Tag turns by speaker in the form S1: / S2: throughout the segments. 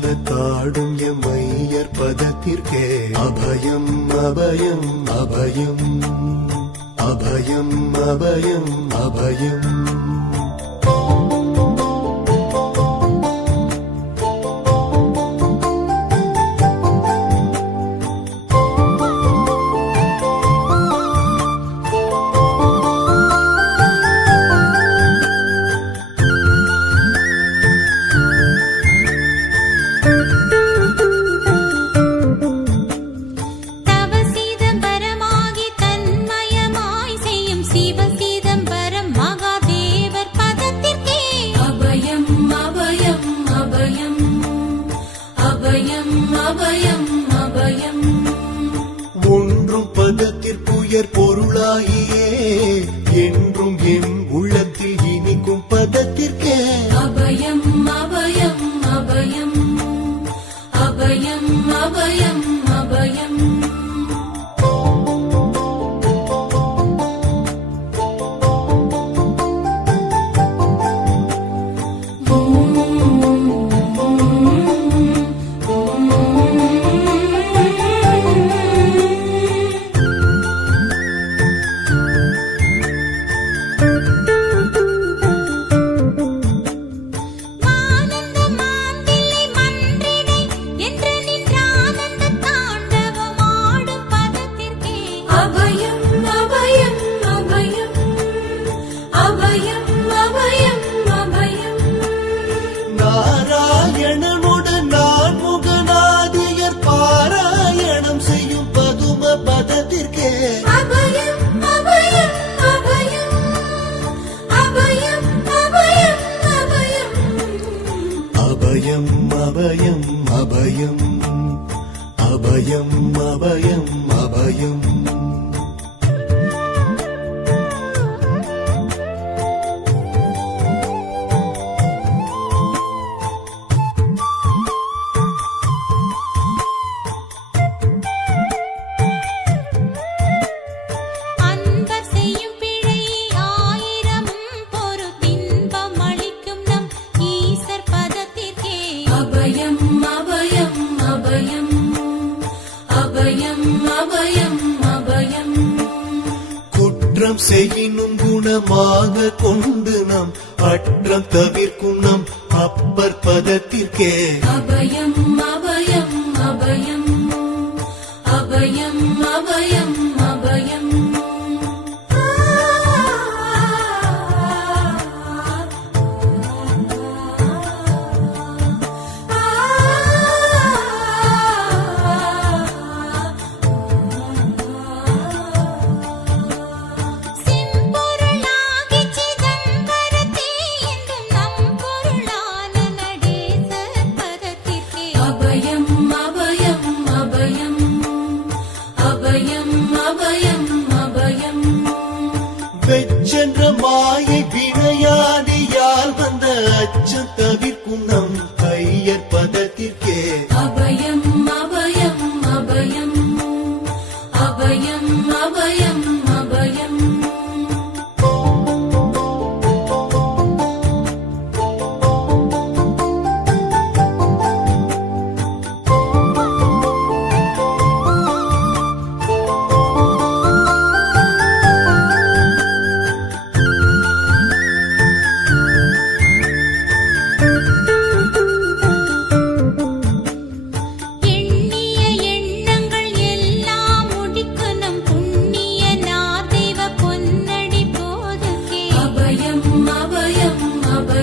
S1: பல அம்பலத்தாடும் எம்மையர் பதத்திற்கே. அபயம் அபயம் அபயம். அபயம் அபயம் அபயம். என்றும் பதத்திற்குயர் பொருளாகியே என்றும் என்
S2: அபயம் அபயம் அபயம். அபயம் அபயம் அபயம்.
S1: குற்றம் செய்யினும் குணமாக கொண்டு நம் அற்றம் தவிர்க்கும் நம் அப்பர் பதத்திற்கே.
S2: அபயம் அபயம்
S1: வெச்சென்ற மாயை வினையாடியால் வந்த அச்சம் தவிர்க்கும் நம் ஐயர் பதத்திற்கே.
S2: அபயம் அபயம் அபயம். அபயம் அபயம்.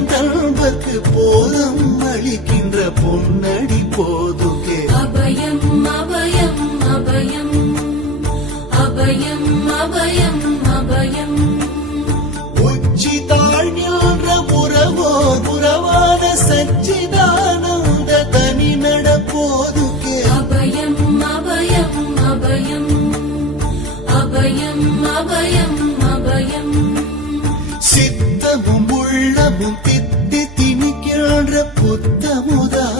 S1: நடம் புரிந்தல்வர்க்கு போதம் அளிக்கின்ற பொன்னடி போதுகே
S2: அபயம் அபயம் அபயம். அபயம் அபயம் அபயம்.
S1: உச்சி தாழ்நின்ற உறவோர் உறவான திணிக்கின்ற